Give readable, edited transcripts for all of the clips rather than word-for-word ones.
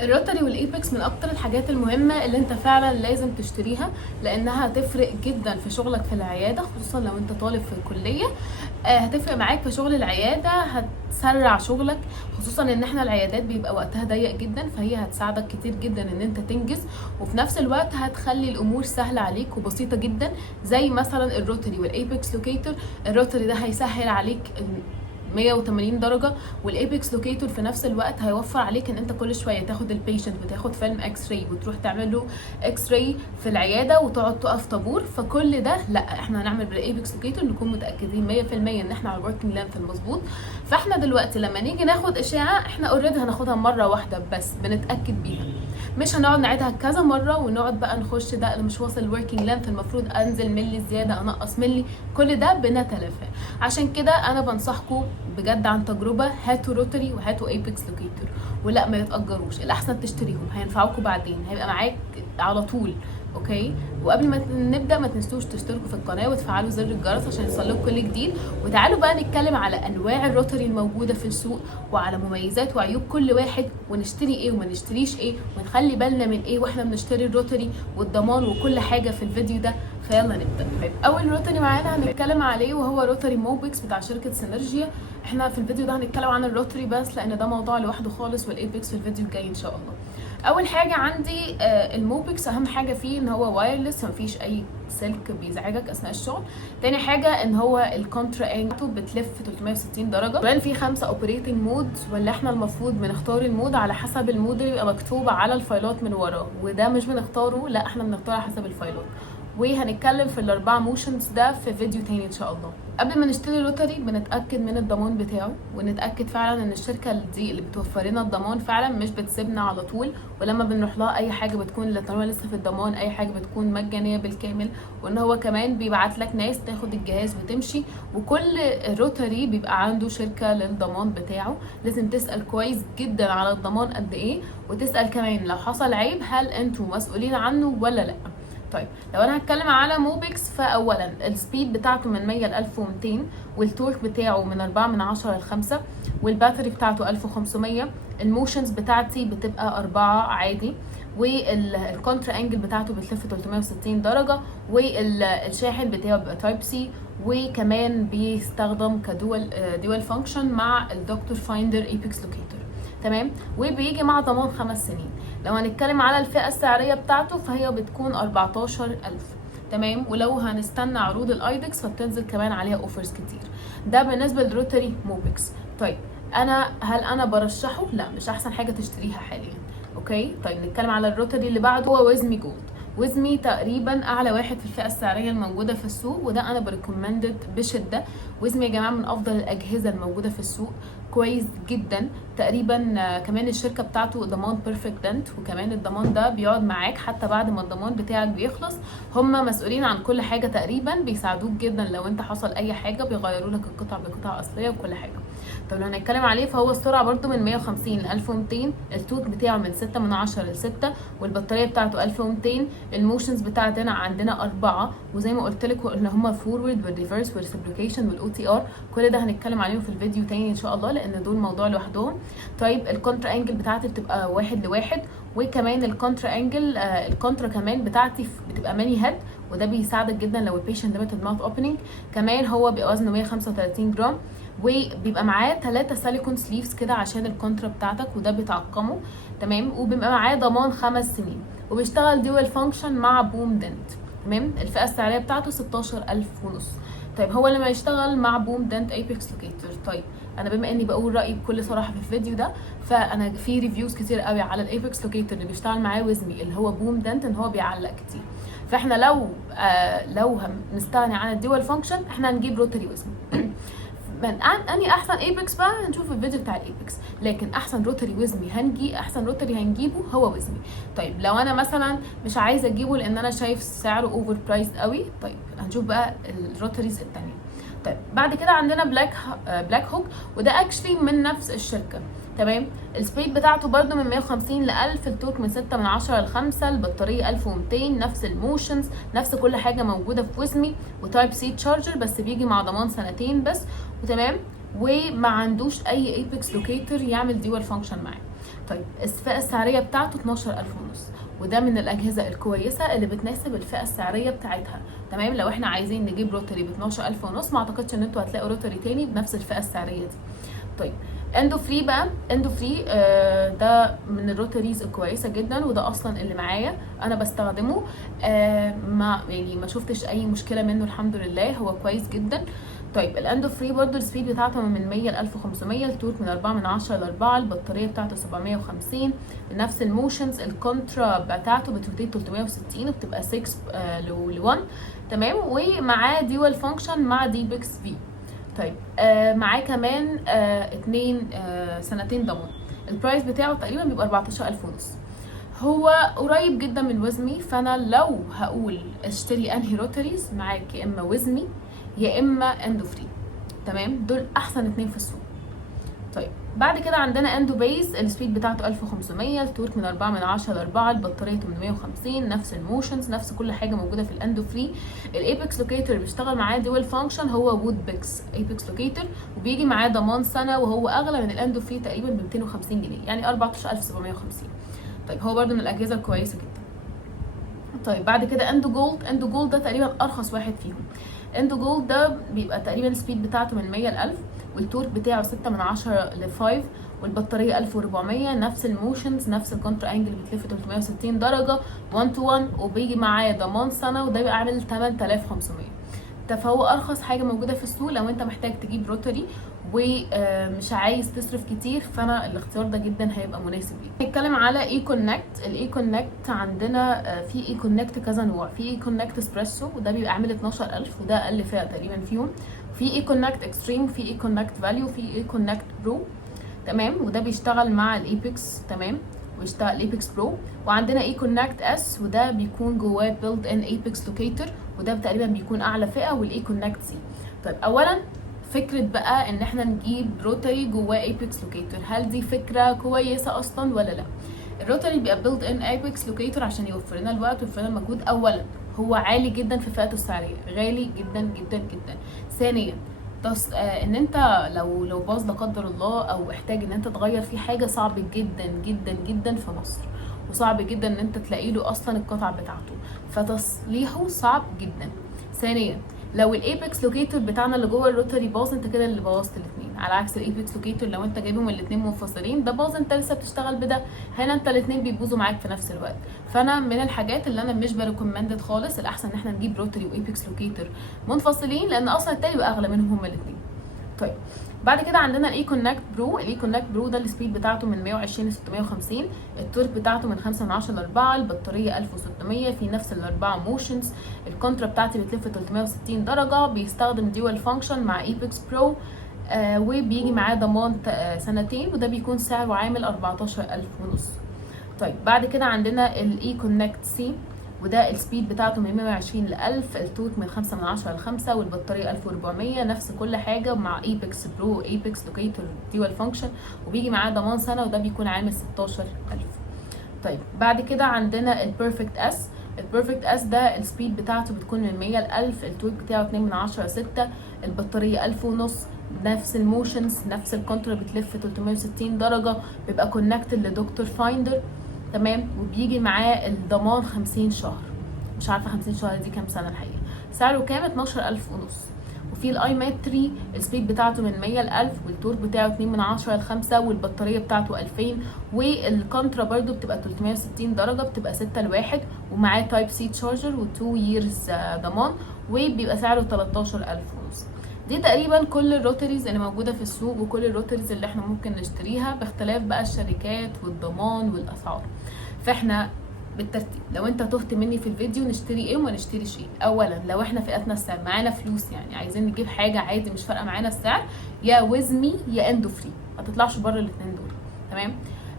الروتري والايبكس من اكتر الحاجات المهمه اللي انت فعلا لازم تشتريها، لانها هتفرق جدا في شغلك في العياده، خصوصا لو انت طالب في الكليه. هتفرق معاك في شغل العياده، هتسرع شغلك، خصوصا ان احنا العيادات بيبقى وقتها ضيق جدا، فهي هتساعدك كتير جدا ان انت تنجز، وفي نفس الوقت هتخلي الامور سهله عليك وبسيطه جدا. زي مثلا الروتري والايبكس لوكيتور. الروتري ده هيسهل عليك 180 درجه، والايبكس لوكيتور في نفس الوقت هيوفر عليك ان انت كل شويه تاخد البيشنت وتاخد فيلم اكس راي وتروح تعمل له اكس راي في العياده وتقعد تقف طابور. فكل ده لا، احنا هنعمل بالايبكس لوكيتور نكون متاكدين 100% ان احنا على الوركينج لينث المظبوط. فاحنا دلوقتي لما نيجي ناخد اشعه، احنا اوريدي هناخدها مره واحده بس بنتاكد بيها، مش هنقعد نعيدها كذا مره ونقعد بقى نخش ده اللي مش واصل الوركينج لينث، المفروض انزل ملي زياده انقص ملي، كل ده بنتلافاه. عشان كده انا بنصحكم بجد عن تجربه، هاتوا روتري وهاتوا ايبكس لوكيتور، ولا ما يتاجروش، الاحسن تشتريهم، هينفعوكم بعدين، هيبقى معاك على طول. اوكي، وقبل ما نبدا ما تنسوش تشتركوا في القناه وتفعلوا زر الجرس عشان يوصلكم كل جديد. وتعالوا بقى نتكلم على انواع الروتري الموجوده في السوق، وعلى مميزات وعيوب كل واحد، ونشتري ايه وما نشتريش ايه، ونخلي بالنا من ايه واحنا بنشتري الروتري، والضمان وكل حاجه في الفيديو ده. فيلا نبدا. اول روتري معانا هنتكلم عليه وهو روتري موبكس بتاع شركه سينرجيا. احنا في الفيديو ده هنتكلم عن الروتري بس، لان ده موضوع لوحده خالص، والايبكس في الفيديو الجاي ان شاء الله. اول حاجه عندي الموبكس، اهم حاجه فيه ان هو وايرلس، مفيش اي سلك بيزعجك اثناء الشغل. تاني حاجه ان هو الكونترا انجل بتلف 360 درجه. كمان في 5 اوبريتنج مود، ولا احنا المفروض بنختار المود على حسب المود اللي بيبقى مكتوب على الفايلات من وراه، وده مش بنختاره، لا احنا بنختار على حسب الفايلات. وهنتكلم في الاربعه موشنز ده في فيديو تاني ان شاء الله. قبل ما نشتري الروتري بنتاكد من الضمان بتاعه، ونتاكد فعلا ان الشركه دي اللي بتوفر لنا الضمان فعلا مش بتسيبنا على طول، ولما بنروح لها اي حاجه بتكون طالما لسه في الضمان اي حاجه بتكون مجانيه بالكامل، وان هو كمان بيبعت لك ناس تاخد الجهاز وتمشي. وكل روتري بيبقى عنده شركه للضمان بتاعه، لازم تسال كويس جدا على الضمان قد ايه، وتسال كمان لو حصل عيب هل انتوا مسؤولين عنه ولا لا. طيب لو انا هتكلم على موبكس، فاولا السبيد بتاعته من 100 ل 1200، والتورك بتاعه من 4 من 10 ل 5، والباتري بتاعته 1500. الموشنز بتاعتي بتبقى 4 عادي، والكونترا انجل بتاعته بتلف 360 درجه، والشاحن بتاعه بيبقى تايب سي، وكمان بيستخدم دول فانكشن مع الدكتور فايندر ايبكس لوكيتور. تمام، وبيجي مع ضمان 5 سنين. لو هنتكلم على الفئة السعرية بتاعته فهي بتكون 14,000. تمام، ولو هنستنى عروض الايدكس فبتنزل كمان عليها اوفرز كتير. ده بالنسبة للروتري موبكس. طيب هل انا برشحه؟ لا، مش احسن حاجة تشتريها حاليا. اوكي، طيب نتكلم على الروتري اللي بعده، هو ويزمي جولد. ويزمي تقريبا اعلى واحد في الفئه السعريه الموجوده في السوق، وده انا بريكومندد بشده. ويزمي يا جماعه من افضل الاجهزه الموجوده في السوق، كويس جدا. تقريبا كمان الشركه بتاعته ضمان بيرفكت دنت، وكمان الضمان ده بيقعد معاك حتى بعد ما الضمان بتاعك بيخلص. هم مسؤولين عن كل حاجه تقريبا، بيساعدوك جدا لو انت حصل اي حاجه، بيغيروا لك القطع بقطع اصليه وكل حاجه. طب لو هنتكلم عليه فهو السرعه برده من 150 ل 1200، التوت بتاعه من 6 من 10 ل 6، والبطاريه بتاعته 1200. الموشنز بتاعتنا عندنا 4، وزي ما قلت لكم ان هم فورورد والريفرس والريسبريكيشن والاو تي ار، كل ده هنتكلم عليهم في الفيديو تاني ان شاء الله، لان دول موضوع لوحدهم. طيب الكونترا انجل بتاعتي بتبقى 1 ل1، وكمان الكونترا انجل الكونترا كمان بتاعتي بتبقى ماني هيد، وده بيساعدك جدا لو البيشنت ليميتد ماوث اوبننج. كمان هو بيبقى وزنه 135 جرام، وبيبقى معاه 3 سيليكون سليفز كده عشان الكونترا بتاعتك، وده بيتعقمه. تمام، وبيبقى معاه ضمان 5 سنين، وبيشتغل ديوال فانكشن مع بوم دنت. تمام، الفئه السعريه بتاعته 16,500. طيب هو لما يشتغل مع بوم دنت ايبكس لوكيتور، طيب انا بما اني بقول رايي بكل صراحه في الفيديو ده، فانا في ريفيوز كتير قوي على الايبكس لوكيتور اللي بيشتغل معاه ويزمي اللي هو بوم دنت ان هو بيعلق كتير. فاحنا لو هنستغني عن الديوال فانكشن احنا هنجيب روتري ويزمي. اني احسن ايبكس بقى هنشوف الفيديو بتاع الايبكس، لكن احسن روتري ويزمي احسن روتري هنجيبه هو ويزمي. طيب لو انا مثلا مش عايزه اجيبه لان انا شايف سعره اوفر برايس قوي، طيب هنشوف بقى الروتريز التانية. طيب بعد كده عندنا بلاك هوك، وده اكشلي من نفس الشركه. تمام، السبيد بتاعته برده من 150 ل 1000، التورك من 6 من 10 ل 5، البطاريه 1200، نفس الموشنز، نفس كل حاجه موجوده في ويزمي، وتايب سي تشارجر، بس بيجي مع ضمان 2 سنين بس. وتمام، وما عندوش اي ايبكس لوكيتور يعمل ديوال فانكشن معاه. طيب الفئه السعريه بتاعته 12000 ونص، وده من الاجهزه الكويسه اللي بتناسب الفئه السعريه بتاعتها. تمام، لو احنا عايزين نجيب روتري ب 12000 ونص ما اعتقدش ان انتوا هتلاقوا روتري تاني بنفس الفئه السعريه دي. طيب اندو فري بقى، اندو فري ده من الروتريز الكويسه جدا، وده اصلا اللي معايا انا بستخدمه. ما شفتش اي مشكله منه الحمد لله، هو كويس جدا. طيب الاندو فري برضو السبيد بتاعته من 100 ل 1500، التورك من 4 من 10 ل 4، البطاريه بتاعته 750، نفس الموشنز، الكونترا بتاعته بتروتيت 360 وبتبقى 6 ل 1. تمام، ومعاه ديوال فانكشن مع دي بيكس في. طيب معاه كمان 2 سنتين ضمان. البرايس بتاعه تقريبا بيبقى 14000 ونص، هو قريب جدا من وزمي. فانا لو هقول اشتري انهي روتريز معاك، يا اما وزمي يا اما اندو فري. تمام، دول احسن 2 في السوق. طيب بعد كده عندنا اندو بيز، السبيد بتاعته 1500، التورك من 4 من 10 ل 4، البطاريه 850، نفس الموشنز، نفس كل حاجه موجوده في الاندو فري. الايبكس لوكيتر بيشتغل معاه دول فانكشن، هو وود بيكس ايبكس لوكيتر، وبيجي معاه ضمان سنه، وهو اغلى من الاندو فري تقريبا ب 250 جنيه، يعني 14750. طيب هو برده من الاجهزه الكويسه جدا. طيب بعد كده اندو جولد، اندو جولد ده تقريبا ارخص واحد فيهم. اندو جولد ده بيبقى تقريبا السبيد بتاعته من 100 ل 1000، والتورك بتاعه 6 من 10 ل 5، والبطاريه 1400، نفس الموشنز، نفس الكونتر انجل بتلف 360 درجه 1 تو 1، وبيجي معاه ضمان سنه، وده بيبقى عامل 8500. فهو ارخص حاجه موجوده في السوق لو انت محتاج تجيب روتري ومش عايز تصرف كتير، فانا الاختيار ده جدا هيبقى مناسب ليك. نتكلم على اي كونكت. الاي كونكت عندنا في اي كونكت كذا نوع، في اي كونكت اسبريسو وده بيبقى عامل 12000 وده اقل فئه تقريبا فيهم، في اي كونكت اكستريم، في اي كونكت فاليو، في اي كونكت برو. تمام، وده بيشتغل مع الايبكس. تمام، ويشتغل ايبكس برو. وعندنا اي كونكت اس، وده بيكون جواه بيلد ان ايبكس لوكيتر، وده تقريبا بيكون اعلى فئه، والاي كونكت سي. طيب اولا فكره بقى ان احنا نجيب روتري جواه ايبكس لوكيتر، هل دي فكره كويسه اصلا ولا لا؟ الروتري بيبقى بيلد ان ايبكس لوكيتر عشان يوفر لنا الوقت ويوفر لنا المجهود. اولا هو عالي جدا في فئته السعريه، غالي جدا جدا جدا. ثانيا ان انت لو باظ لا قدر الله او احتاج ان انت تغير فيه حاجه، صعب جدا جدا جدا في مصر، وصعب جدا ان انت تلاقي له اصلا القطع بتاعته، فتصليحه صعب جدا. ثانيا لو الايبكس لوكيتور بتاعنا اللي جوه الروتري باظ، انت كده اللي بوظت الاثنين، على عكس الايبكس لوكيتور لو انت جايبهم الاثنين منفصلين، ده باظ انت لسه بتشتغل بده، هنا انت الاثنين بيبوظوا معاك في نفس الوقت. فانا من الحاجات اللي انا مش بريكومندد خالص، الاحسن ان احنا نجيب روتري وايبكس لوكيتور منفصلين، لان اصلا التاني بيبقى اغلى منهم هما الاثنين. طيب بعد كده عندنا الاي كونكت برو. الاي كونكت برو ده السبيد بتاعته من 120 ل 650، التورك بتاعته من 5 من 10 ل 4، البطاريه 1600، في نفس الاربعه موشنز، الكونترا بتاعتي بتلف 360 درجه، بيستخدم ديوال فانكشن مع ايبكس برو، وبيجي معاه ضمان سنتين، وده بيكون سعره عامل 14000 ونص. طيب بعد كده عندنا الاي كونكت سي، وده السبيد بتاعته من 120 ل 1000، التورك من 5 من 10 ل 5، والبطاريه 1400، نفس كل حاجه مع ايبكس برو ايبكس لوكيتور ديوال فانكشن، وبيجي معاه ضمان سنه، وده بيكون عامل 16000. طيب بعد كده عندنا البيرفكت اس. البيرفكت اس ده السبيد بتاعته بتكون من 100 ل 1000، التورك بتاعه 2 من 10 ل 6، البطاريه 1000 ونص، نفس الموشنز، نفس الكونترا بتلف 360 درجه، بيبقى كونكتد لدكتور فايندر. تمام، وبيجي معاه الضمان 50 شهر، مش عارفه 50 شهر دي كام سنه الحقيقه. سعره كام؟ 12000 ونص. وفي الاي مات 3 السبيد بتاعته من 100 ل 1000، والتورك بتاعه 2 من 10 ل 5، والبطاريه بتاعته 2000، والكونترا برده بتبقى 360 درجه، بتبقى 6 ل1، ومعاه تايب سي تشارجر و2 ييرز ضمان، وبيبقى سعره 13000 ونص. دي تقريبا كل الروتريز اللي موجوده في السوق، وكل الروتريز اللي احنا ممكن نشتريها، باختلاف بقى الشركات والضمان والاسعار. فاحنا بالترتيب لو انت تهت مني في الفيديو نشتري ايه وما نشتريش ايه. اولا لو احنا فئتنا السعر معانا فلوس، يعني عايزين نجيب حاجه عادي مش فارقه معانا السعر، يا وزمي يا اندو فري، ما تطلعش بره الاثنين دول. تمام.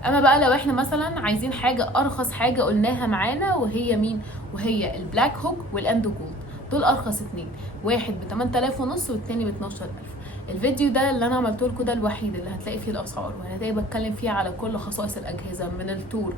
اما بقى لو احنا مثلا عايزين حاجه ارخص حاجه قلناها معانا، وهي مين؟ وهي البلاك هوك والاندو جولد، دول ارخص اتنين، واحد ب 8000 ونص والتاني ب 12000. الفيديو ده اللي انا عملته لكم ده الوحيد اللي هتلاقي فيه الاسعار، وهتلاقي بتكلم فيه على كل خصائص الاجهزه، من التورك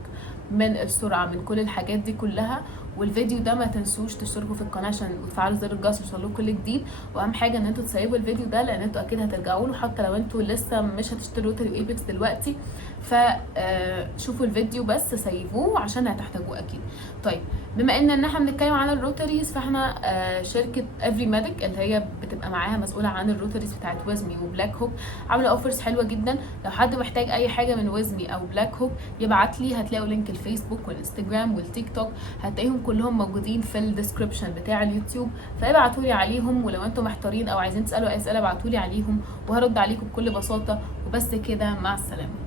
من السرعه، من كل الحاجات دي كلها. والفيديو ده ما تنسوش تشتركوا في القناه عشان وتفعلوا زر الجرس عشان يوصلكوا كل جديد. واهم حاجه ان انتوا تسيبوا الفيديو ده، لان انتوا اكيد هترجعوا له حتى لو انتوا لسه مش هتشتروا روتري وايبكس دلوقتي. فشوفوا الفيديو بس سيبوه عشان هتحتاجوه اكيد. طيب بما ان احنا بنتكلم عن الروتريز، فاحنا شركه افري ميديك اللي هي بتبقى معاها مسؤوله عن الروتريز بتاعت ويزمي وبلاك هوك عامله اوفرز حلوه جدا. لو حد محتاج اي حاجه من ويزمي او بلاك هوك يبعت لي، هتلاقوا لينك الفيسبوك والانستجرام والتيك توك، هتلاقيهم كلهم موجودين في الديسكربشن بتاع اليوتيوب، فابعتوا لي عليهم. ولو انتم محتارين او عايزين تسالوا اي اسئله ابعتوا لي عليهم وهرد عليكم بكل بساطه. وبس كده، مع السلامه.